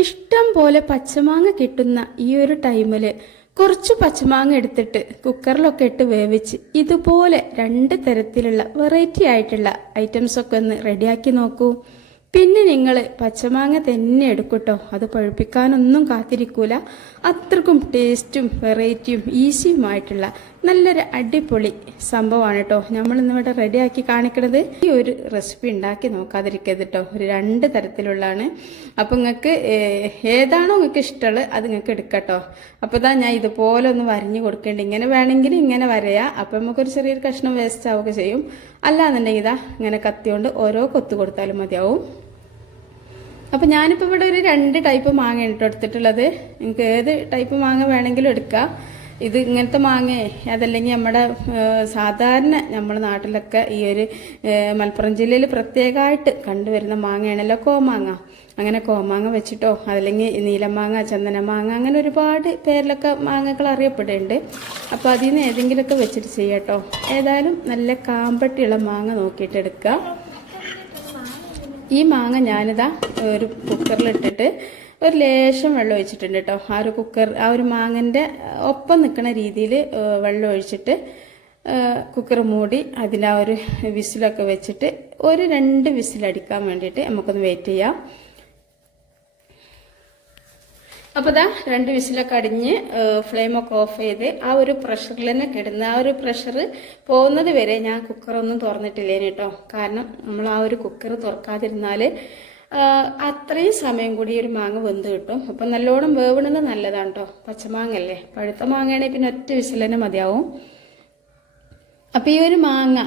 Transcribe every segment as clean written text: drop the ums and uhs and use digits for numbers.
ഇഷ്ടം പോലെ പച്ചമാങ്ങ കിട്ടുന്ന ഈ ഒരു ടൈമിൽ കുറച്ച് പച്ചമാങ്ങ എടുത്തിട്ട് കുക്കറിലൊക്കെ ഇട്ട് വേവിച്ച് ഇതുപോലെ രണ്ട് തരത്തിലുള്ള വെറൈറ്റി ആയിട്ടുള്ള ഐറ്റംസൊക്കെ ഒന്ന് റെഡിയാക്കി നോക്കൂ. പിന്നെ നിങ്ങൾ പച്ചമാങ്ങ തന്നെ എടുക്കൂട്ടോ, അത് പഴുപ്പിക്കാനൊന്നും കാത്തിരിക്കൂല. അത്രക്കും ടേസ്റ്റും വെറൈറ്റിയും ഈസിയുമായിട്ടുള്ള നല്ലൊരു അടിപൊളി സംഭവമാണ് കേട്ടോ നമ്മളിന്നിവിടെ റെഡിയാക്കി കാണിക്കുന്നത്. ഈ ഒരു റെസിപ്പി ഉണ്ടാക്കി നോക്കാതിരിക്കരുത് കേട്ടോ, ഒരു രണ്ട് തരത്തിലുള്ളതാണ്. അപ്പം നിങ്ങൾക്ക് ഏതാണോ നിങ്ങൾക്ക് ഇഷ്ടമുള്ളത് അത് നിങ്ങൾക്ക് എടുക്കട്ടോ. അപ്പോൾ ഇതാ ഞാൻ ഇതുപോലെ ഒന്ന് വരഞ്ഞു കൊടുക്കേണ്ടി, ഇങ്ങനെ വേണമെങ്കിൽ ഇങ്ങനെ വരയാം. അപ്പം നമുക്കൊരു ചെറിയൊരു കഷ്ണം വേസ്റ്റ് ആവുകയൊക്കെ ചെയ്യും. അല്ലാന്നുണ്ടെങ്കിൽ ഇതാ ഇങ്ങനെ കത്തിയോണ്ട് ഓരോ കൊത്തു കൊടുത്താലും മതിയാവും. അപ്പം ഞാനിപ്പോൾ ഇവിടെ ഒരു രണ്ട് ടൈപ്പ് മാങ്ങയാണ് കേട്ടോ എടുത്തിട്ടുള്ളത്. നിങ്ങൾക്ക് ഏത് ടൈപ്പ് മാങ്ങ വേണമെങ്കിലും എടുക്കാം. ഇത് ഇങ്ങനത്തെ മാങ്ങ അതല്ലെങ്കിൽ നമ്മുടെ സാധാരണ നമ്മുടെ നാട്ടിലൊക്കെ ഈ ഒരു മലപ്പുറം ജില്ലയിൽ പ്രത്യേകമായിട്ട് കണ്ടുവരുന്ന മാങ്ങയാണല്ലോ കോമാങ്ങ. അങ്ങനെ കോമാങ്ങ വെച്ചിട്ടോ അതല്ലെങ്കിൽ നീലമാങ്ങ, ചന്ദനമാങ്ങ, അങ്ങനെ ഒരുപാട് പേരിലൊക്കെ മാങ്ങകൾ അറിയപ്പെടുന്നുണ്ട്. അപ്പോൾ അതിൽ നിന്ന് ഏതെങ്കിലുമൊക്കെ വെച്ചിട്ട് ചെയ്യാട്ടോ. ഏതായാലും നല്ല കാമ്പട്ടിയുള്ള മാങ്ങ നോക്കിയിട്ട് എടുക്കുക. ഈ മാങ്ങ ഞാനിതാ ഒരു കുക്കറിലിട്ടിട്ട് ഒരു ലേശം വെള്ളം ഒഴിച്ചിട്ടുണ്ട് കേട്ടോ. ആ ഒരു മാങ്ങൻ്റെ ഒപ്പം നിൽക്കുന്ന രീതിയിൽ വെള്ളം ഒഴിച്ചിട്ട് കുക്കർ മൂടി അതിൻ്റെ ആ ഒരു വിസിലൊക്കെ വെച്ചിട്ട് ഒരു 2 വിസിലടിക്കാൻ വേണ്ടിയിട്ട് നമുക്കൊന്ന് വെയിറ്റ് ചെയ്യാം. അപ്പോൾ ഇതാ 2 വിസിലൊക്കെ അടിഞ്ഞ് ഫ്ലെയിമൊക്കെ ഓഫ് ചെയ്ത് ആ ഒരു പ്രഷറിൽ തന്നെ കിടന്ന് ആ ഒരു പ്രഷർ പോകുന്നത് വരെ ഞാൻ കുക്കറൊന്നും തുറന്നിട്ടില്ലേന് കേട്ടോ. കാരണം നമ്മൾ ആ ഒരു കുക്കർ തുറക്കാതിരുന്നാൽ അത്രയും സമയം കൂടി ഒരു മാങ്ങ വെന്ത് കിട്ടും. അപ്പം നല്ലോണം വേവണത് നല്ലതാണ് കേട്ടോ. പച്ചമാങ്ങല്ലേ, പഴുത്ത മാങ്ങയാണെങ്കിൽ പിന്നെ ഒറ്റ വിസിൽ തന്നെ മതിയാവും. അപ്പോൾ ഈ ഒരു മാങ്ങ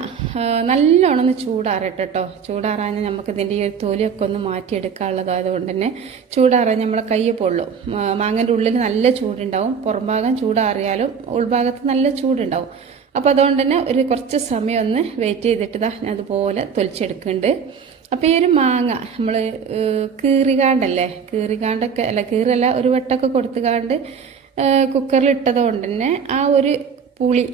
നല്ലോണം ഒന്ന് ചൂടാറട്ടെ കേട്ടോ. ചൂടാറാൻ നമുക്ക് ഇതിൻ്റെ ഈ ഒരു തൊലിയൊക്കെ ഒന്ന് മാറ്റിയെടുക്കാനുള്ളതായതുകൊണ്ട് തന്നെ ചൂടാറാൻ നമ്മളെ കൈ പൊള്ളും. മാങ്ങൻ്റെ ഉള്ളിൽ നല്ല ചൂടുണ്ടാവും, പുറം ഭാഗം ചൂടാറിയാലും ഉൾഭാഗത്ത് നല്ല ചൂടുണ്ടാവും. അപ്പോൾ അതുകൊണ്ട് തന്നെ ഒരു കുറച്ച് സമയം ഒന്ന് വെയിറ്റ് ചെയ്തിട്ട് ഞാൻ അതുപോലെ തൊലിച്ചെടുക്കുന്നുണ്ട്. അപ്പോൾ ഈ ഒരു മാങ്ങ നമ്മൾ കീറികാണ്ടൊക്കെ അല്ല കീറല്ല ഒരു വട്ടമൊക്കെ കൊടുത്തുകാണ്ട് കുക്കറിൽ ഇട്ടത് കൊണ്ട് തന്നെ ആ ഒരു പുളി,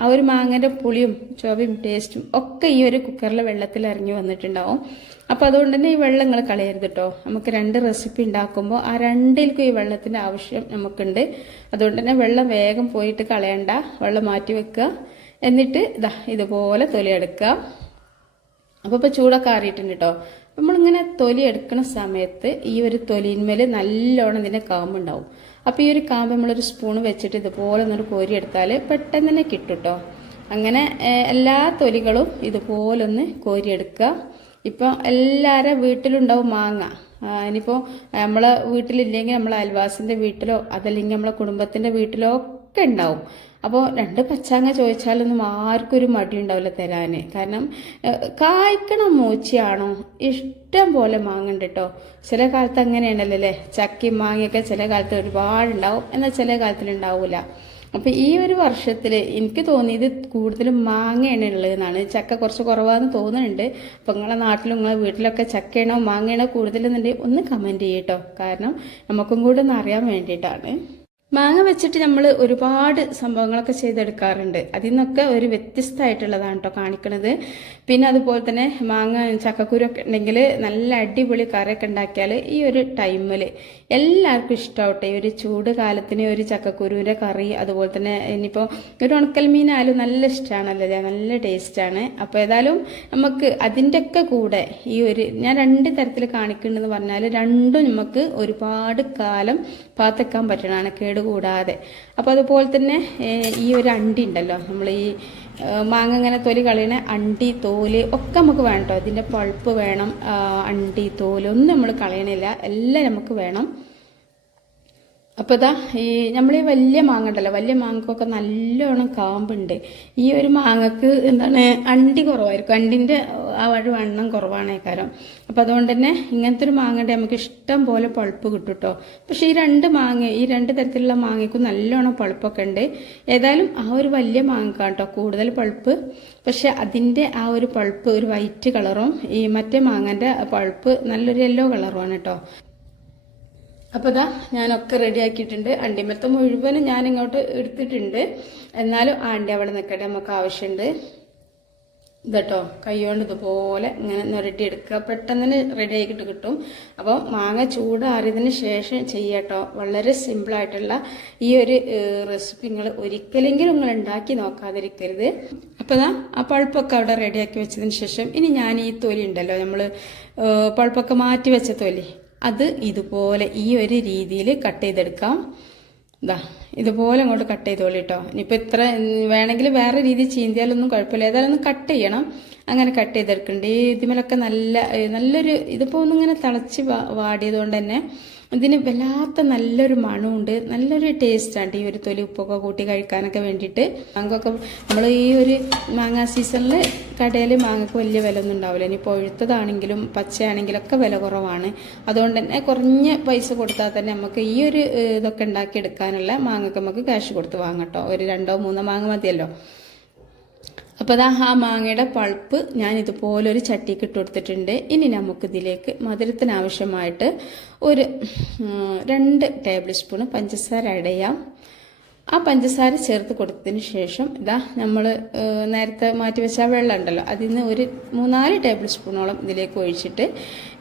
ആ ഒരു മാങ്ങൻ്റെ പുളിയും ചുവയും ടേസ്റ്റും ഒക്കെ ഈ ഒരു കുക്കറിലെ വെള്ളത്തിൽ ഇറങ്ങി വന്നിട്ടുണ്ടാവും. അപ്പോൾ അതുകൊണ്ട് തന്നെ ഈ വെള്ളം നിങ്ങൾ കളയരുത് കേട്ടോ. നമുക്ക് 2 റെസിപ്പി ഉണ്ടാക്കുമ്പോൾ ആ രണ്ടിൽക്കും ഈ വെള്ളത്തിൻ്റെ ആവശ്യം നമുക്കുണ്ട്. അതുകൊണ്ട് തന്നെ വെള്ളം വേഗം പോയിട്ട് കളയണ്ട, വെള്ളം മാറ്റി വെക്കുക. എന്നിട്ട് ഇതുപോലെ തൊലിയെടുക്കുക. അപ്പോൾ ചൂടൊക്കെ ആറിയിട്ടുണ്ട് കേട്ടോ. നമ്മളിങ്ങനെ തൊലി എടുക്കുന്ന സമയത്ത് ഈ ഒരു തൊലിന്മേൽ നല്ലോണം ഇതിൻ്റെ കാമ്പുണ്ടാവും. അപ്പോൾ ഈ ഒരു കാമ്പ് നമ്മളൊരു സ്പൂണ് വെച്ചിട്ട് ഇതുപോലെ ഒന്നൊരു കോരിയെടുത്താൽ പെട്ടെന്ന് തന്നെ കിട്ടും കേട്ടോ. അങ്ങനെ എല്ലാ തൊലികളും ഇതുപോലെ ഒന്ന് കോരിയെടുക്കുക. ഇപ്പോൾ എല്ലാവരുടെ വീട്ടിലുണ്ടാവും മാങ്ങ. ഇനിയിപ്പോൾ നമ്മളെ വീട്ടിലില്ലെങ്കിൽ നമ്മളെ അയൽവാസിൻ്റെ വീട്ടിലോ അതല്ലെങ്കിൽ നമ്മളെ കുടുംബത്തിൻ്റെ വീട്ടിലോ ഒക്കെ ഉണ്ടാവും. അപ്പോൾ 2 പച്ചാങ്ങ ചോദിച്ചാലൊന്നും ആർക്കും ഒരു മടി ഉണ്ടാവില്ല തരാൻ. കാരണം കായ്ക്കണ മൂച്ചിയാണോ ഇഷ്ടം പോലെ മാങ്ങുണ്ട് കേട്ടോ. ചില കാലത്ത് അങ്ങനെയാണല്ലോ അല്ലേ, ചക്കയും മാങ്ങയൊക്കെ ചില കാലത്ത് ഒരുപാടുണ്ടാവും, എന്നാൽ ചില കാലത്തിലുണ്ടാവില്ല. അപ്പോൾ ഈ ഒരു വർഷത്തിൽ എനിക്ക് തോന്നിയത് കൂടുതലും മാങ്ങയാണ് ഉള്ളതെന്നാണ്. ചക്ക കുറച്ച് കുറവാന്ന് തോന്നുന്നുണ്ട്. അപ്പോൾ നിങ്ങളെ നാട്ടിലും നിങ്ങളെ വീട്ടിലൊക്കെ ചക്കയാണോ മാങ്ങയാണോ കൂടുതലെന്നുണ്ടെങ്കിൽ ഒന്ന് കമൻറ്റ് ചെയ്യട്ടോ. കാരണം നമുക്കും കൂടെ ഒന്ന് അറിയാൻ വേണ്ടിയിട്ടാണ്. മാങ്ങ വെച്ചിട്ട് നമ്മൾ ഒരുപാട് സംഭവങ്ങളൊക്കെ ചെയ്തെടുക്കാറുണ്ട്. അതിൽ നിന്നൊക്കെ ഒരു വ്യത്യസ്തമായിട്ടുള്ളതാണ് കേട്ടോ കാണിക്കണത്. പിന്നെ അതുപോലെ തന്നെ മാങ്ങ ചക്കക്കുരൊക്കെ ഉണ്ടെങ്കിൽ നല്ല അടിപൊളി കറിയൊക്കെ ഉണ്ടാക്കിയാൽ ഈ ഒരു ടൈമിൽ എല്ലാവർക്കും ഇഷ്ടമാവട്ടെ. ഈ ഒരു ചൂട് കാലത്തിന് ഒരു ചക്കക്കുരുവിൻ്റെ കറി, അതുപോലെ തന്നെ ഇനിയിപ്പോൾ ഒരു ഉണക്കൽ മീനായാലും നല്ല ഇഷ്ടമാണല്ലോ, നല്ല ടേസ്റ്റാണ്. അപ്പോൾ ഏതായാലും നമുക്ക് അതിൻ്റെയൊക്കെ കൂടെ ഈ ഒരു ഞാൻ 2 തരത്തിൽ കാണിക്കുന്നുണ്ടെന്ന് പറഞ്ഞാൽ രണ്ടും നമുക്ക് ഒരുപാട് കാലം പാത്തെക്കാൻ പറ്റണതാണ് കേടുകൂടാതെ. അപ്പോൾ അതുപോലെ തന്നെ ഈ ഒരു അണ്ടി ഉണ്ടല്ലോ, നമ്മൾ ഈ മാങ്ങ ഇങ്ങനെ തൊലി കളയണ അണ്ടി തോല് ഒക്കെ നമുക്ക് വേണം കേട്ടോ. ഇതിൻ്റെ പൾപ്പ് വേണം, അണ്ടി തോല് ഒന്നും നമ്മൾ കളയണില്ല, എല്ലാം നമുക്ക് വേണം. അപ്പോൾ ഈ നമ്മൾ ഈ വലിയ മാങ്ങ ഉണ്ടല്ലോ, വലിയ മാങ്ങക്കൊക്കെ നല്ലോണം കാമ്പുണ്ട്. ഈ ഒരു മാങ്ങക്ക് എന്താണ് അണ്ടി കുറവായിരിക്കും, അണ്ടിൻ്റെ ആ വണ്ണം കുറവാണ് കാരണം. അപ്പോൾ അതുകൊണ്ട് തന്നെ ഇങ്ങനത്തെ ഒരു മാങ്ങയുടെ നമുക്ക് ഇഷ്ടം പോലെ പൾപ്പ് കിട്ടും കേട്ടോ. പക്ഷേ ഈ 2 തരത്തിലുള്ള മാങ്ങയ്ക്കും നല്ലോണം പൾപ്പൊക്കെ ഉണ്ട്. ഏതായാലും ആ ഒരു വലിയ മാങ്ങ കേട്ടോ കൂടുതൽ പൾപ്പ്. പക്ഷെ അതിൻ്റെ ആ ഒരു പൾപ്പ് ഒരു വൈറ്റ് കളറും ഈ മറ്റേ മാങ്ങൻ്റെ പൾപ്പ് നല്ലൊരു യെല്ലോ കളറുമാണ് കേട്ടോ. അപ്പോൾ ഞാനൊക്കെ റെഡിയാക്കിയിട്ടുണ്ട്. അണ്ടിമരത്തെ മുഴുവനും ഞാൻ ഇങ്ങോട്ട് എടുത്തിട്ടുണ്ട്. എന്നാലും ആണ്ടി അവിടെ നിൽക്കട്ടെ, നമുക്ക് ആവശ്യമുണ്ട്. ഇതട്ടോ കൈ കൊണ്ട് ഇതുപോലെ ഇങ്ങനെ ഞൊരട്ടിയെടുക്കുക, പെട്ടെന്ന് തന്നെ റെഡി ആക്കിയിട്ട് കിട്ടും. അപ്പോൾ മാങ്ങ ചൂടാറിയതിന് ശേഷം ചെയ്യട്ടോ. വളരെ സിമ്പിളായിട്ടുള്ള ഈ ഒരു റെസിപ്പി നിങ്ങൾ ഒരിക്കലെങ്കിലും നിങ്ങൾ ഉണ്ടാക്കി നോക്കാതിരിക്കരുത്. അപ്പോൾ ആ പൾപ്പൊക്കെ അവിടെ റെഡിയാക്കി വെച്ചതിന് ശേഷം ഇനി ഞാൻ ഈ തൊലി ഉണ്ടല്ലോ, നമ്മൾ പൾപ്പൊക്കെ മാറ്റി വെച്ച തൊലി, അത് ഇതുപോലെ ഈ ഒരു രീതിയിൽ കട്ട് ചെയ്തെടുക്കാം. ഇതുപോലെ അങ്ങോട്ട് കട്ട് ചെയ്തോളി കേട്ടോ. ഇനിയിപ്പോൾ ഇത്ര വേണമെങ്കിൽ വേറെ രീതി ചീന്തിയാലൊന്നും കുഴപ്പമില്ല, ഏതായാലും ഒന്ന് കട്ട് ചെയ്യണം. അങ്ങനെ കട്ട് ചെയ്തെടുക്കണ്ടേ. ഇതിമേലൊക്കെ നല്ലൊരു ഇതിപ്പോൾ ഒന്നിങ്ങനെ തിളച്ച് വാടിയതുകൊണ്ട് തന്നെ ഇതിന് വല്ലാത്ത നല്ലൊരു മണമുണ്ട്, നല്ലൊരു ടേസ്റ്റാണ് ഈ ഒരു തൊലി ഉപ്പൊക്കെ കൂട്ടി കഴിക്കാനൊക്കെ വേണ്ടിയിട്ട്. മാങ്ങൊക്കെ നമ്മൾ ഈ ഒരു മാങ്ങ സീസണിൽ കടയിൽ മാങ്ങക്ക് വലിയ വില ഒന്നും ഉണ്ടാവില്ല. ഇനി പഴുത്തതാണെങ്കിലും പച്ചയാണെങ്കിലും ഒക്കെ വില കുറവാണ്. അതുകൊണ്ട് തന്നെ കുറഞ്ഞ പൈസ കൊടുത്താൽ തന്നെ നമുക്ക് ഈ ഒരു ഇതൊക്കെ ഉണ്ടാക്കിയെടുക്കാനുള്ള മാങ്ങക്ക് നമുക്ക് ക്യാഷ് കൊടുത്ത് വാങ്ങട്ടോ. ഒരു 2-3 മാങ്ങ മതിയല്ലോ. അപ്പോൾ ആ മാങ്ങയുടെ പൾപ്പ് ഞാൻ ഇതുപോലെ ഒരു ചട്ടിക്ക് ഇട്ട് കൊടുത്തിട്ടുണ്ട്. ഇനി നമുക്കിതിലേക്ക് മധുരത്തിനാവശ്യമായിട്ട് ഒരു 2 ടേബിൾ സ്പൂൺ പഞ്ചസാര ആഡ് ചെയ്യാം. ആ പഞ്ചസാര ചേർത്ത് കൊടുത്തതിന് ശേഷം നമ്മൾ നേരത്തെ മാറ്റി വെച്ച വെള്ളം ഉണ്ടല്ലോ, അതിൽ നിന്ന് ഒരു 3-4 ടേബിൾ സ്പൂണോളം ഇതിലേക്ക് ഒഴിച്ചിട്ട്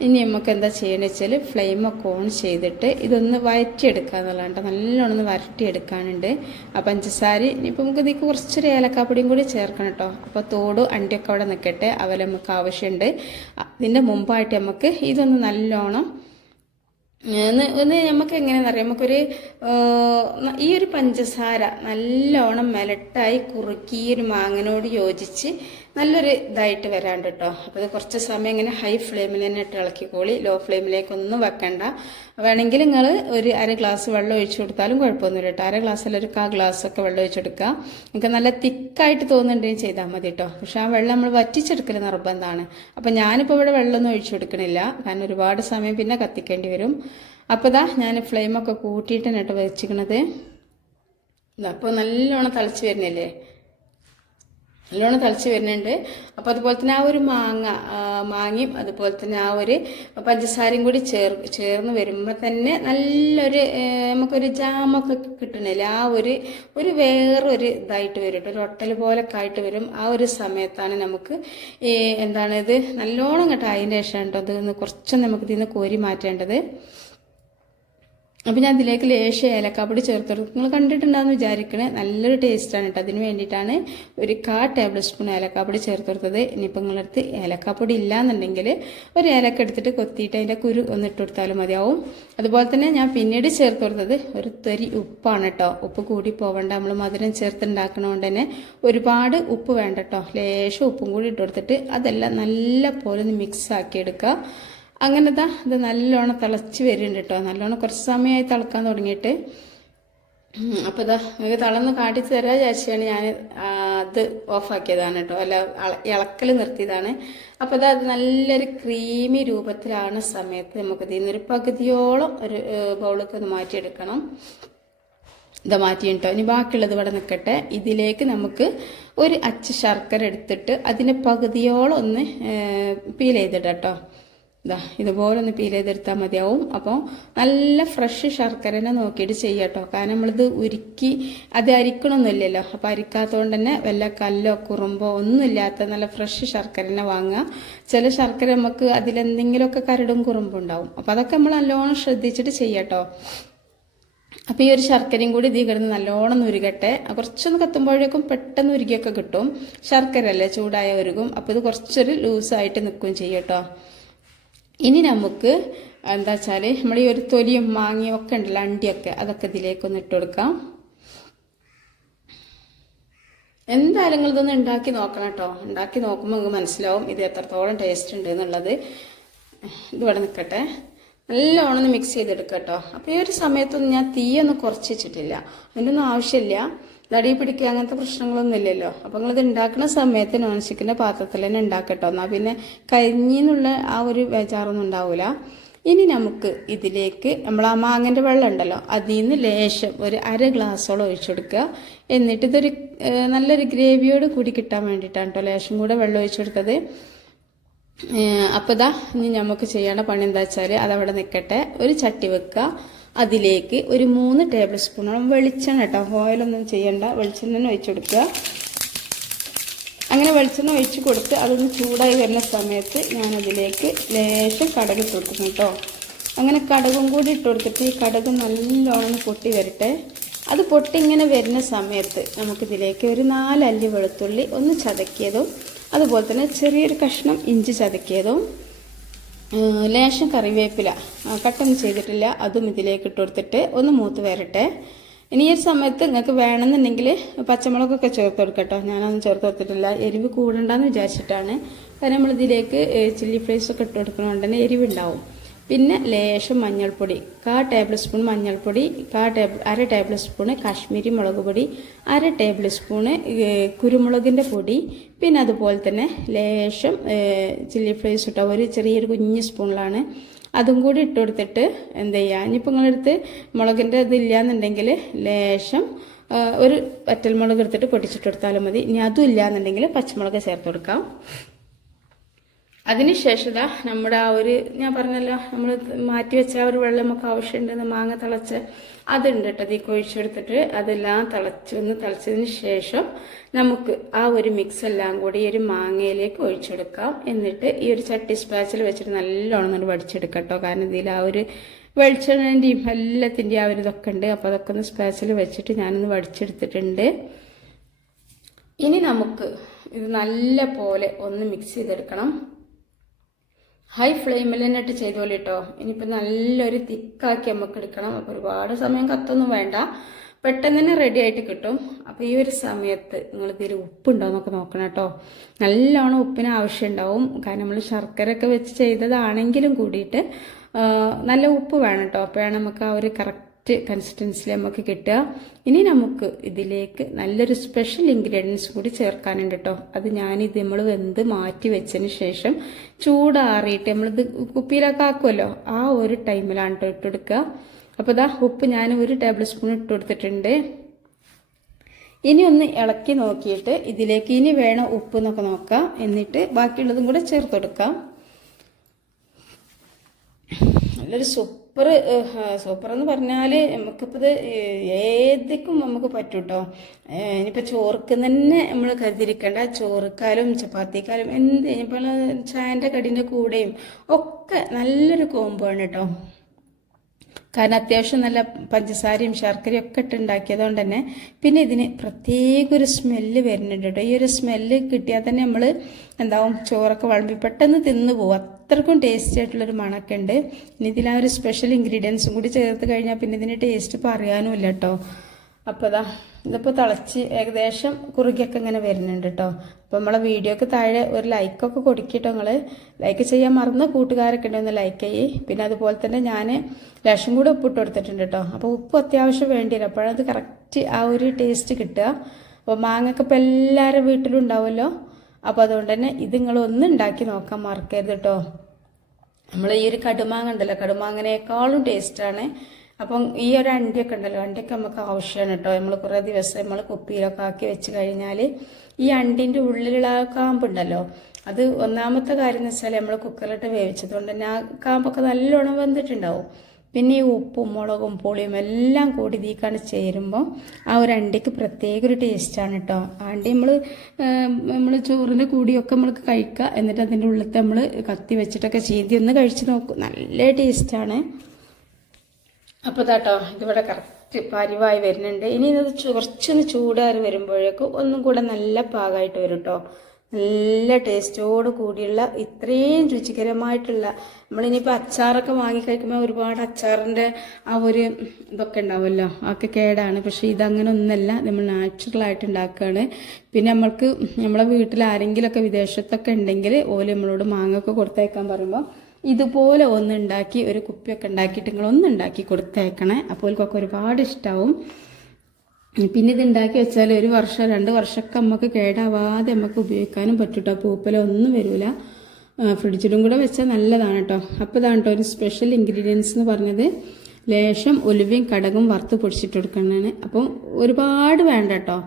ഇനി നമുക്ക് എന്താ ചെയ്യണമെന്ന് വെച്ചാൽ ഫ്ലെയിമൊക്കെ ഓൺ ചെയ്തിട്ട് ഇതൊന്ന് വഴറ്റിയെടുക്കുക എന്നുള്ളതാണ് കേട്ടോ. നല്ലോണം ഒന്ന് വരട്ടിയെടുക്കാനുണ്ട് ആ പഞ്ചസാര. ഇനിയിപ്പോൾ നമുക്ക് ഇതിലേക്ക് കുറച്ചൊരു ഏലക്കാപ്പൊടിയും കൂടി ചേർക്കണം കേട്ടോ. അപ്പോൾ തോടും അണ്ടിയൊക്കെ അവിടെ നിൽക്കട്ടെ, അവ നമുക്ക് ആവശ്യമുണ്ട്. ഇതിൻ്റെ മുമ്പായിട്ട് നമുക്ക് ഇതൊന്ന് നല്ലോണം ഒന്ന് നമുക്ക് എങ്ങനെയാണെന്ന് അറിയാം, നമുക്കൊരു ഈ ഒരു പഞ്ചസാര നല്ലോണം മെലട്ടായി കുറുക്കി ഈ ഒരു മാങ്ങനോട് യോജിച്ച് നല്ലൊരു ഇതായിട്ട് വരാണ്ട് കേട്ടോ. അപ്പോൾ ഇത് കുറച്ച് സമയം ഇങ്ങനെ ഹൈ ഫ്ലെയിമിൽ തന്നെ ഇട്ട് ഇളക്കിക്കോളി, ലോ ഫ്ലെയിമിലേക്കൊന്നും വെക്കണ്ട. വേണമെങ്കിൽ നിങ്ങൾ ഒരു 1/2 ഗ്ലാസ് വെള്ളം ഒഴിച്ചു കൊടുത്താലും കുഴപ്പമൊന്നുമില്ല കേട്ടോ. 1/2 ഗ്ലാസ്സിൽ ഒരു 1/4 ഗ്ലാസ്സൊക്കെ വെള്ളം ഒഴിച്ചെടുക്കുക. നിങ്ങൾക്ക് നല്ല തിക്കായിട്ട് തോന്നുന്നുണ്ടെങ്കിൽ ചെയ്താൽ മതി കേട്ടോ. പക്ഷെ ആ വെള്ളം നമ്മൾ വറ്റിച്ചെടുക്കൽ നിർബന്ധമാണ്. അപ്പം ഞാനിപ്പോൾ ഇവിടെ വെള്ളമൊന്നും ഒഴിച്ചു കൊടുക്കണില്ല, കാരണം ഒരുപാട് സമയം പിന്നെ കത്തിക്കേണ്ടി വരും. അപ്പോൾ ഞാൻ ഫ്ലെയിമൊക്കെ കൂട്ടിയിട്ട് കേട്ടോ വെച്ചിരിക്കണത്. അപ്പോൾ നല്ലോണം തിളച്ച് വരുന്നില്ലേ, നല്ലോണം തിളച്ച് വരുന്നുണ്ട്. അപ്പോൾ അതുപോലെ തന്നെ ആ ഒരു മാങ്ങയും അതുപോലെ തന്നെ ആ ഒരു പഞ്ചസാരയും കൂടി ചേർന്ന് വരുമ്പോൾ തന്നെ നല്ലൊരു നമുക്കൊരു ജാമൊക്കെ കിട്ടണില്ല. ആ ഒരു വേറൊരു ഇതായിട്ട് വരും, ഒരു ഒട്ടൽ പോലൊക്കെ ആയിട്ട് വരും. ആ ഒരു സമയത്താണ് നമുക്ക് ഇത് നല്ലോണം കേട്ടോ അതിൻ്റെ ശേഷം കേട്ടോ അത് കുറച്ചൊന്നും നമുക്ക് ഇതിൽ നിന്ന് കോരി മാറ്റേണ്ടത്. അപ്പോൾ ഞാൻ ഇതിലേക്ക് ലേശം ഏലക്കാപ്പൊടി ചേർത്തെടുക്കും. നിങ്ങൾ കണ്ടിട്ടുണ്ടാകുമെന്ന് വിചാരിക്കണേ, നല്ലൊരു ടേസ്റ്റാണ് കേട്ടോ. അതിന് വേണ്ടിയിട്ടാണ് ഒരു 1/4 ടേബിൾ സ്പൂൺ ഏലക്കാപ്പൊടി ചേർത്തെടുത്തത്. ഇനിയിപ്പോൾ നിങ്ങളടുത്ത് ഏലക്കാപ്പൊടി ഇല്ലയെന്നുണ്ടെങ്കിൽ ഒരു ഏലക്ക എടുത്തിട്ട് കൊത്തിയിട്ട് അതിൻ്റെ കുരു ഒന്ന് ഇട്ട് കൊടുത്താലും മതിയാവും. അതുപോലെ തന്നെ ഞാൻ പിന്നീട് ചേർത്ത് കൊടുത്തത് ഒരു തരി ഉപ്പാണ് കേട്ടോ. ഉപ്പ് കൂടി പോവേണ്ട, നമ്മൾ മധുരം ചേർത്തുണ്ടാക്കണതുകൊണ്ട് തന്നെ ഒരുപാട് ഉപ്പ് വേണ്ട കേട്ടോ. ലേശം ഉപ്പും കൂടി ഇട്ട് കൊടുത്തിട്ട് അതെല്ലാം നല്ല പോലെ ഒന്ന് മിക്സ് ആക്കി എടുക്കുക. അങ്ങനെ ഇത് നല്ലോണം തിളച്ച് വരുന്നുണ്ട് കേട്ടോ. നല്ലോണം കുറച്ച് സമയമായി തിളക്കാൻ തുടങ്ങിയിട്ട്. അപ്പോൾ നിങ്ങൾക്ക് തിളന്ന് കാട്ടി തരാൻ വിചാരിച്ചാണ് ഞാൻ അത് ഓഫാക്കിയതാണ് കേട്ടോ, അല്ല ഇളക്കൽ നിർത്തിയതാണ്. അപ്പോൾ അത് നല്ലൊരു ക്രീമി രൂപത്തിലാവുന്ന സമയത്ത് നമുക്കിതിൽ നിന്നൊരു പകുതിയോളം ഒരു ബൗളൊക്കെ ഒന്ന് മാറ്റിയെടുക്കണം. ഇത് മാറ്റിയിട്ടോ. ഇനി ബാക്കിയുള്ളത് ഇവിടെ നിൽക്കട്ടെ. ഇതിലേക്ക് നമുക്ക് ഒരു അച്ച് ശർക്കര എടുത്തിട്ട് അതിൻ്റെ പകുതിയോളം ഒന്ന് പീൽ ചെയ്തിടാം കേട്ടോ. ഇതുപോലെ ഒന്ന് പീൽ ചെയ്തെടുത്താൽ മതിയാവും. അപ്പോൾ നല്ല ഫ്രഷ് ശർക്കരനെ നോക്കിയിട്ട് ചെയ്യാട്ടോ. കാരണം നമ്മളിത് ഉരുക്കി അത് അരിക്കണമൊന്നുമില്ലല്ലോ. അപ്പോൾ അരിക്കാത്തതുകൊണ്ട് തന്നെ വല്ല കല്ലോ കുറുമ്പോ ഒന്നുമില്ലാത്ത നല്ല ഫ്രഷ് ശർക്കരനെ വാങ്ങുക. ചില ശർക്കര നമുക്ക് അതിലെന്തെങ്കിലുമൊക്കെ കരടും കുറുമ്പും ഉണ്ടാവും. അപ്പോൾ അതൊക്കെ നമ്മൾ നല്ലോണം ശ്രദ്ധിച്ചിട്ട് ചെയ്യാട്ടോ. അപ്പോൾ ഈ ഒരു ശർക്കരയും കൂടി ഇതിൽ കിടന്ന് നല്ലോണം ഉരുകട്ടെ. കുറച്ചൊന്ന് കത്തുമ്പോഴേക്കും പെട്ടെന്ന് ഉരുകിയൊക്കെ കിട്ടും. ശർക്കര അല്ലേ, ചൂടായ ഉരുകും. അപ്പോൾ ഇത് കുറച്ചൊരു ലൂസായിട്ട് നിൽക്കുകയും ചെയ്യട്ടോ. ഇനി നമുക്ക് എന്താ വെച്ചാൽ നമ്മൾ ഈ ഒരു തൊലിയും മാങ്ങയും ഒക്കെ ഉണ്ടല്ലോ, അണ്ടിയൊക്കെ, അതൊക്കെ ഇതിലേക്കൊന്ന് ഇട്ട് കൊടുക്കാം. എന്തായാലും നിങ്ങൾ ഇതൊന്ന് ഉണ്ടാക്കി നോക്കണം കേട്ടോ. ഉണ്ടാക്കി നോക്കുമ്പോൾ നിങ്ങൾക്ക് മനസ്സിലാവും ഇത് എത്രത്തോളം ടേസ്റ്റ് ഉണ്ട് എന്നുള്ളത്. ഇതിവിടെ നിൽക്കട്ടെ, നല്ലോണം ഒന്ന് മിക്സ് ചെയ്തെടുക്കുക കേട്ടോ. അപ്പോൾ ഈ ഒരു സമയത്തൊന്നും ഞാൻ തീയൊന്നും കുറച്ച് വെച്ചിട്ടില്ല, അതിനൊന്നും ആവശ്യമില്ല. തടി പിടിക്കുക അങ്ങനത്തെ പ്രശ്നങ്ങളൊന്നും ഇല്ലല്ലോ. അപ്പോൾ നിങ്ങളിത് ഉണ്ടാക്കുന്ന സമയത്ത് നോൺ സ്റ്റിക്കിൻ്റെ പാത്രത്തിൽ തന്നെ ഉണ്ടാക്കട്ടോ. എന്നാൽ പിന്നെ കരിഞ്ഞെന്നുള്ള ആ ഒരു ബേജാറൊന്നും ഉണ്ടാവില്ല. ഇനി നമുക്ക് ഇതിലേക്ക് നമ്മൾ ആ മാങ്ങൻ്റെ വെള്ളം ഉണ്ടല്ലോ, അതിൽ നിന്ന് ലേശം ഒരു 1/2 ഗ്ലാസ്സോളം ഒഴിച്ചു കൊടുക്കുക. എന്നിട്ട് ഇതൊരു നല്ലൊരു ഗ്രേവിയോട് കൂടി കിട്ടാൻ വേണ്ടിയിട്ടാണ് കേട്ടോ ലേശം കൂടെ വെള്ളം ഒഴിച്ചു കൊടുത്തത്. അപ്പോൾ ഇനി നമുക്ക് ചെയ്യേണ്ട പണി എന്താ വെച്ചാൽ അതവിടെ നിൽക്കട്ടെ. ഒരു ചട്ടി വെക്കുക, അതിലേക്ക് ഒരു 3 ടേബിൾ സ്പൂണോളം വെളിച്ചെണ്ണ കേട്ടോ, ഓയിലൊന്നും ചെയ്യണ്ട, വെളിച്ചെണ്ണ ഒഴിച്ചു കൊടുക്കുക. അങ്ങനെ വെളിച്ചെണ്ണ ഒഴിച്ച് കൊടുത്ത് അതൊന്ന് ചൂടായി വരുന്ന സമയത്ത് ഞാനതിലേക്ക് ലേശം കടുക് ഇട്ട് കൊടുക്കുന്നു കേട്ടോ. അങ്ങനെ കടുകും കൂടി ഇട്ട് കൊടുത്തിട്ട് ഈ കടുക് നല്ലോണം പൊട്ടി വരട്ടെ. അത് പൊട്ടി ഇങ്ങനെ വരുന്ന സമയത്ത് നമുക്കിതിലേക്ക് ഒരു 4 അല്ലി വെളുത്തുള്ളി ഒന്ന് ചതക്കിയതും അതുപോലെ തന്നെ ചെറിയൊരു കഷ്ണം ഇഞ്ചി ചതക്കിയതും ലേശം കറിവേപ്പില കട്ടൊന്നും ചെയ്തിട്ടില്ല അതും ഇതിലേക്ക് ഇട്ട് കൊടുത്തിട്ട് ഒന്ന് മൂത്ത് വരട്ടെ. ഇനി ഈ ഒരു സമയത്ത് നിങ്ങൾക്ക് വേണമെന്നുണ്ടെങ്കിൽ പച്ചമുളകൊക്കെ ചേർത്ത് കൊടുക്കട്ടോ. ഞാനൊന്നും ചേർത്ത് കൊടുത്തിട്ടില്ല, എരിവ് കൂടണ്ടെന്ന് വിചാരിച്ചിട്ടാണ്. കാരണം നമ്മളിതിലേക്ക് ചില്ലി ഫ്ലേക്സൊക്കെ ഇട്ട് കൊടുക്കുന്നതുകൊണ്ട് തന്നെ എരിവുണ്ടാവും. പിന്നെ ലേശം മഞ്ഞൾപ്പൊടി, 1/4 ടേബിൾ സ്പൂൺ മഞ്ഞൾപ്പൊടി, 1/2 ടേബിൾ സ്പൂണ് കാശ്മീരി മുളക് പൊടി, 1/2 ടേബിൾ സ്പൂണ് കുരുമുളകിൻ്റെ പൊടി, പിന്നെ അതുപോലെ തന്നെ ലേശം ചില്ലി ഫ്ലേക്സ് ഇട്ടോ, ഒരു ചെറിയൊരു കുഞ്ഞ് സ്പൂണിലാണ്. അതും കൂടി ഇട്ട് കൊടുത്തിട്ട് എന്ത് ചെയ്യുക, ഇനിയിപ്പോൾ നിങ്ങളടുത്ത് മുളകിൻ്റെ ഇതില്ലാന്നുണ്ടെങ്കിൽ ലേശം ഒരു വറ്റൽമുളക് എടുത്തിട്ട് പൊടിച്ചിട്ട് കൊടുത്താലും മതി. ഇനി അതും ഇല്ലാന്നുണ്ടെങ്കിൽ പച്ചമുളക് ചേർത്ത് കൊടുക്കാം. അതിനുശേഷം നമ്മുടെ ആ ഒരു ഞാൻ പറഞ്ഞല്ലോ നമ്മൾ മാറ്റി വെച്ച ആ ഒരു വെള്ളം നമുക്ക് ആവശ്യമുണ്ടെന്ന് മാങ്ങ തിളച്ച് അതുണ്ട് കേട്ടോ. അതിൽ ഒഴിച്ചെടുത്തിട്ട് അതെല്ലാം തിളച്ചതിന് ശേഷം നമുക്ക് ആ ഒരു മിക്സ് എല്ലാം കൂടി ഈ ഒരു മാങ്ങയിലേക്ക് ഒഴിച്ചെടുക്കാം. എന്നിട്ട് ഈ ഒരു ചട്ടി സ്പാച്ചിൽ വെച്ചിട്ട് നല്ലോണം വടിച്ചെടുക്കാം കേട്ടോ. കാരണം ഇതിൽ ആ ഒരു വെളിച്ചെണ്ണൻ്റെയും എല്ലാത്തിൻ്റെയും ആ ഒരു ഇതൊക്കെ ഉണ്ട്. അപ്പോൾ അതൊക്കെ ഒന്ന് സ്പാച്ചിൽ വെച്ചിട്ട് ഞാനൊന്ന് വടിച്ചെടുത്തിട്ടുണ്ട്. ഇനി നമുക്ക് ഇത് നല്ല പോലെ ഒന്ന് മിക്സ് ചെയ്തെടുക്കണം. ഹൈ ഫ്ലെയിമിൽ തന്നെ ഇട്ട് ചെയ്തോളൂ കേട്ടോ. ഇനിയിപ്പോൾ നല്ലൊരു തിക്കാക്കി നമുക്ക് എടുക്കണം. അപ്പോൾ ഒരുപാട് സമയം കത്തൊന്നും വേണ്ട, പെട്ടെന്ന് തന്നെ റെഡി ആയിട്ട് കിട്ടും. അപ്പോൾ ഈ ഒരു സമയത്ത് നിങ്ങൾ ഇതിൽ ഉപ്പുണ്ടോ എന്നൊക്കെ നോക്കണം കേട്ടോ. നല്ലോണം ഉപ്പിന് ആവശ്യം ഉണ്ടാവും. കാരണം നമ്മൾ ശർക്കരയൊക്കെ വെച്ച് ചെയ്തതാണെങ്കിലും കൂടിയിട്ട് നല്ല ഉപ്പ് വേണം കേട്ടോ. അപ്പോഴാണ് നമുക്ക് ആ ഒരു കറക്റ്റ് കൺസിസ്റ്റൻസിൽ നമുക്ക് കിട്ടുക. ഇനി നമുക്ക് ഇതിലേക്ക് നല്ലൊരു സ്പെഷ്യൽ ഇൻഗ്രീഡിയൻസ് കൂടി ചേർക്കാനുണ്ട് കേട്ടോ. അത് ഞാനിത് നമ്മൾ വെന്ത് മാറ്റി വെച്ചതിന് ശേഷം ചൂടാറിയിട്ട് നമ്മളിത് കുപ്പിയിലൊക്കെ ആക്കുമല്ലോ, ആ ഒരു ടൈമിലാണ് കേട്ടോ ഇട്ടെടുക്കുക. അപ്പോൾ ഇതാ ഉപ്പ് ഞാൻ 1 ടേബിൾ സ്പൂൺ ഇട്ട് കൊടുത്തിട്ടുണ്ട്. ഇനി ഒന്ന് ഇളക്കി നോക്കിയിട്ട് ഇതിലേക്ക് ഇനി വേണം ഉപ്പ് എന്നൊക്കെ നോക്കാം. എന്നിട്ട് ബാക്കിയുള്ളതും കൂടെ ചേർത്ത് കൊടുക്കാം. നല്ലൊരു സൂപ്പർ എന്ന് പറഞ്ഞാൽ നമുക്കിപ്പോൾ ഇത് ഏതൊക്കെ നമുക്ക് പറ്റും കേട്ടോ. ഇനിയിപ്പോൾ ചോർക്ക് തന്നെ നമ്മൾ കരുതിയിരിക്കേണ്ട, ചോറുക്കാലും ചപ്പാത്തിക്കാലും എന്ത് ഇനിയിപ്പോൾ ചായൻ്റെ കടീൻ്റെ കൂടെയും ഒക്കെ നല്ലൊരു കോംബോ ആണ് കേട്ടോ. കാരണം അത്യാവശ്യം നല്ല പഞ്ചസാരയും ശർക്കരയും ഒക്കെ ഇട്ട് ഉണ്ടാക്കിയതുകൊണ്ട് തന്നെ. പിന്നെ ഇതിന് പ്രത്യേക ഒരു സ്മെല്ല് വരുന്നുണ്ട് കേട്ടോ. ഈ ഒരു സ്മെല്ല് കിട്ടിയാൽ തന്നെ നമ്മൾ എന്താവും ചോറൊക്കെ വിളമ്പി പെട്ടെന്ന് തിന്നു പോകും. അത്രക്കും ടേസ്റ്റി ആയിട്ടുള്ളൊരു മണമൊക്കെ ഉണ്ട്. ഇനി ഇതിൽ ആ ഒരു സ്പെഷ്യൽ ഇൻഗ്രീഡിയൻസും കൂടി ചേർത്ത് കഴിഞ്ഞാൽ പിന്നെ ഇതിൻ്റെ ടേസ്റ്റ് പറയാനുമില്ല കേട്ടോ. അപ്പോൾ ഇതിപ്പോൾ തിളച്ച് ഏകദേശം കുറുകിയൊക്കെ ഇങ്ങനെ വരുന്നുണ്ട് കേട്ടോ. അപ്പോൾ നമ്മളെ വീഡിയോക്ക് താഴെ ഒരു ലൈക്കൊക്കെ കൊടുക്കിട്ടോ. നിങ്ങൾ ലൈക്ക് ചെയ്യാൻ മറന്ന കൂട്ടുകാരൊക്കെ ഉണ്ടെന്ന് ലൈക്ക് ചെയ്യ്. പിന്നെ അതുപോലെ തന്നെ ഞാൻ ലേശം കൂടെ ഉപ്പിട്ട് കൊടുത്തിട്ടുണ്ട് കേട്ടോ. അപ്പോൾ ഉപ്പ് അത്യാവശ്യം വേണ്ടിയില്ല, അപ്പോഴത് കറക്റ്റ് ആ ഒരു ടേസ്റ്റ് കിട്ടുക. അപ്പോൾ മാങ്ങയൊക്കെ ഇപ്പോൾ എല്ലാവരുടെ വീട്ടിലും ഉണ്ടാവുമല്ലോ. അപ്പോൾ അതുകൊണ്ട് തന്നെ ഇത് നിങ്ങളൊന്നും ഉണ്ടാക്കി നോക്കാൻ മറക്കരുത് കേട്ടോ. നമ്മൾ ഈ ഒരു കടുമാങ്ങ ഉണ്ടല്ലോ, കടുമാങ്ങനേക്കാളും ടേസ്റ്റാണ്. അപ്പം ഈ ഒരു അണ്ടിയൊക്കെ ഉണ്ടല്ലോ, അണ്ടിയൊക്കെ നമുക്ക് ആവശ്യമാണ് കേട്ടോ. നമ്മൾ കുറേ ദിവസം നമ്മൾ കുപ്പിയിലൊക്കെ ആക്കി വെച്ച് കഴിഞ്ഞാൽ ഈ അണ്ടിൻ്റെ ഉള്ളിലുള്ള ആ കാമ്പുണ്ടല്ലോ, അത് ഒന്നാമത്തെ കാര്യം എന്ന് വെച്ചാൽ നമ്മൾ കുക്കറിലിട്ട് വേവിച്ചത് കൊണ്ട് തന്നെ ആ കാമ്പൊക്കെ നല്ലോണം വെന്തിട്ടുണ്ടാവും. പിന്നെ ഈ ഉപ്പും മുളകും പുളിയും എല്ലാം കൂടി ഇതിക്കാണ് ചേരുമ്പോൾ ആ ഒരു അണ്ടിക്ക് പ്രത്യേക ഒരു ടേസ്റ്റാണ് കേട്ടോ. അണ്ടി നമ്മൾ ചോറിൻ്റെ കൂടിയൊക്കെ നമ്മൾക്ക് കഴിക്കുക. എന്നിട്ട് അതിൻ്റെ ഉള്ളിലത്തെ നമ്മൾ കത്തി വെച്ചിട്ടൊക്കെ ചീന്തി ഒന്ന് കഴിച്ച് നോക്കും, നല്ല ടേസ്റ്റാണ്. അപ്പോൾ കേട്ടോ ഇതിവിടെ കറക്റ്റ് പരിവായി വരുന്നുണ്ട്. ഇനി ഇത് കുറച്ചൊന്ന് ചൂടാറി വരുമ്പോഴേക്കും ഒന്നും കൂടെ നല്ല പാകമായിട്ട് വരും കേട്ടോ. നല്ല ടേസ്റ്റോട് കൂടിയുള്ള ഇത്രയും രുചികരമായിട്ടുള്ള, നമ്മളിനിയിപ്പോൾ അച്ചാറൊക്കെ വാങ്ങി കഴിക്കുമ്പോൾ ഒരുപാട് അച്ചാറിൻ്റെ ആ ഒരു ഇതൊക്കെ ഉണ്ടാവുമല്ലോ, അതൊക്കെ കേടാണ്. പക്ഷേ ഇതങ്ങനെ ഒന്നല്ല, നമ്മൾ നാച്ചുറലായിട്ട് ഉണ്ടാക്കുകയാണ്. പിന്നെ നമ്മൾക്ക് നമ്മളെ വീട്ടിൽ ആരെങ്കിലുമൊക്കെ വിദേശത്തൊക്കെ ഉണ്ടെങ്കിൽ ഓല് നമ്മളോട് മാങ്ങയൊക്കെ കൊടുത്തയക്കാൻ പറയുമ്പോൾ ഇതുപോലെ ഒന്നുണ്ടാക്കി ഒരു കുപ്പിയൊക്കെ ഉണ്ടാക്കിയിട്ട് നിങ്ങളൊന്നുണ്ടാക്കി കൊടുത്തയക്കണേ. അപ്പോൾ ഓൽക്കൊക്കെ ഒരുപാട് ഇഷ്ടമാവും. പിന്നെ ഇത് ഉണ്ടാക്കി വെച്ചാൽ 1 വർഷം 2 വർഷമൊക്കെ നമുക്ക് കേടാവാതെ നമുക്ക് ഉപയോഗിക്കാനും പറ്റും കേട്ടോ. പൂപ്പലൊന്നും വരില്ല. ഫ്രിഡ്ജിലും കൂടെ വെച്ചാൽ നല്ലതാണ് കേട്ടോ. അപ്പോൾ ഇതാണ് കേട്ടോ ഒരു സ്പെഷ്യൽ ഇൻഗ്രീഡിയൻസ് എന്ന് പറഞ്ഞത്. ലേശം ഉലുവയും കടകും വറുത്ത് പൊടിച്ചിട്ട് കൊടുക്കുന്നതാണ്. അപ്പം ഒരുപാട് വേണ്ട കേട്ടോ.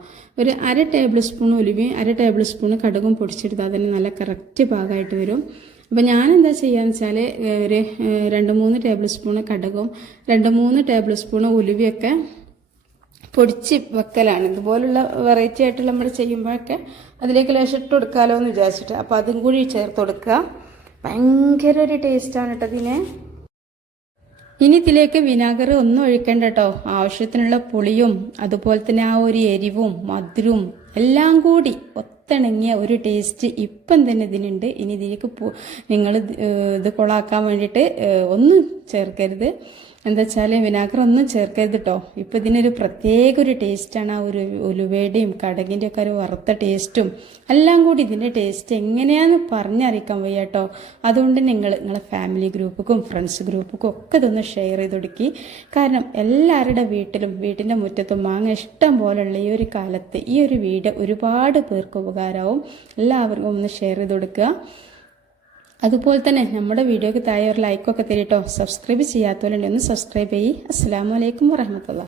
ഒരു 1/2 ടേബിൾ സ്പൂൺ ഉലുവയും 1/2 ടേബിൾ സ്പൂൺ കടകും പൊടിച്ചെടുത്താൽ അതിന് നല്ല കറക്റ്റ് പാകമായിട്ട് വരും. അപ്പോൾ ഞാനെന്താ ചെയ്യാന്ന് വെച്ചാൽ ഒരു 2-3 ടേബിൾ സ്പൂൺ കടകും 2-3 ടേബിൾ സ്പൂൺ ഉലുവയൊക്കെ പൊടിച്ച് വെക്കലാണ്. ഇതുപോലുള്ള വെറൈറ്റി ആയിട്ട് നമ്മൾ ചെയ്യുമ്പോഴൊക്കെ അതിലേക്ക് ലേശം ഇട്ട് കൊടുക്കാമല്ലോ എന്ന് വിചാരിച്ചിട്ട്. അപ്പോൾ അതും കൂടി ചേർത്ത് കൊടുക്കുക. ഭയങ്കര ഒരു ടേസ്റ്റാണ് കേട്ടോ ഇതിന്. ഇനി ഇതിലേക്ക് വിനാഗർ ഒന്നും ഒഴിക്കണ്ട കേട്ടോ. ആവശ്യത്തിനുള്ള പുളിയും അതുപോലെ തന്നെ ആ ഒരു എരിവും മധുരവും എല്ലാം കൂടി ഒത്തിണങ്ങിയ ഒരു ടേസ്റ്റ് ഇപ്പം തന്നെ ഇതിനുണ്ട്. ഇനി ഇതിലേക്ക് നിങ്ങൾ ഇത് കൊളാക്കാൻ വേണ്ടിയിട്ട് ഒന്നും ചേർക്കരുത്. എന്താ വെച്ചാൽ വിനാഗർ ഒന്നും ചേർക്കരുത് കേട്ടോ. ഇപ്പം ഇതിനൊരു പ്രത്യേക ഒരു ടേസ്റ്റാണ്. ആ ഒരു ഉലുവയുടെയും കടകിൻ്റെ ഒക്കെ ഒരു വറുത്ത ടേസ്റ്റും എല്ലാം കൂടി ഇതിൻ്റെ ടേസ്റ്റ് എങ്ങനെയാണെന്ന് പറഞ്ഞറിയിക്കാൻ വയ്യ കേട്ടോ. അതുകൊണ്ട് നിങ്ങളെ ഫാമിലി ഗ്രൂപ്പുക്കും ഫ്രണ്ട്സ് ഗ്രൂപ്പുക്കും ഒക്കെ ഇതൊന്ന് ഷെയർ ചെയ്ത് കൊടുക്കി. കാരണം എല്ലാവരുടെ വീട്ടിൻ്റെ മുറ്റത്തും മാങ്ങ ഇഷ്ടം പോലുള്ള ഈ ഒരു കാലത്ത് ഈ ഒരു വീഡിയോ ഒരുപാട് പേർക്ക് ഉപകാരമാവും. എല്ലാവർക്കും ഒന്ന് ഷെയർ ചെയ്ത് കൊടുക്കുക. അതുപോലെ തന്നെ നമ്മുടെ വീഡിയോക്ക് താഴെ ഒരു ലൈക്കൊക്കെ തരിട്ടോ. സബ്സ്ക്രൈബ് ചെയ്യാത്തവരുണ്ടെങ്കിൽ ഒന്ന് സബ്സ്ക്രൈബ് ചെയ്യ്. അസ്സലാമു അലൈക്കും വറഹ്മത്തുള്ളാഹി.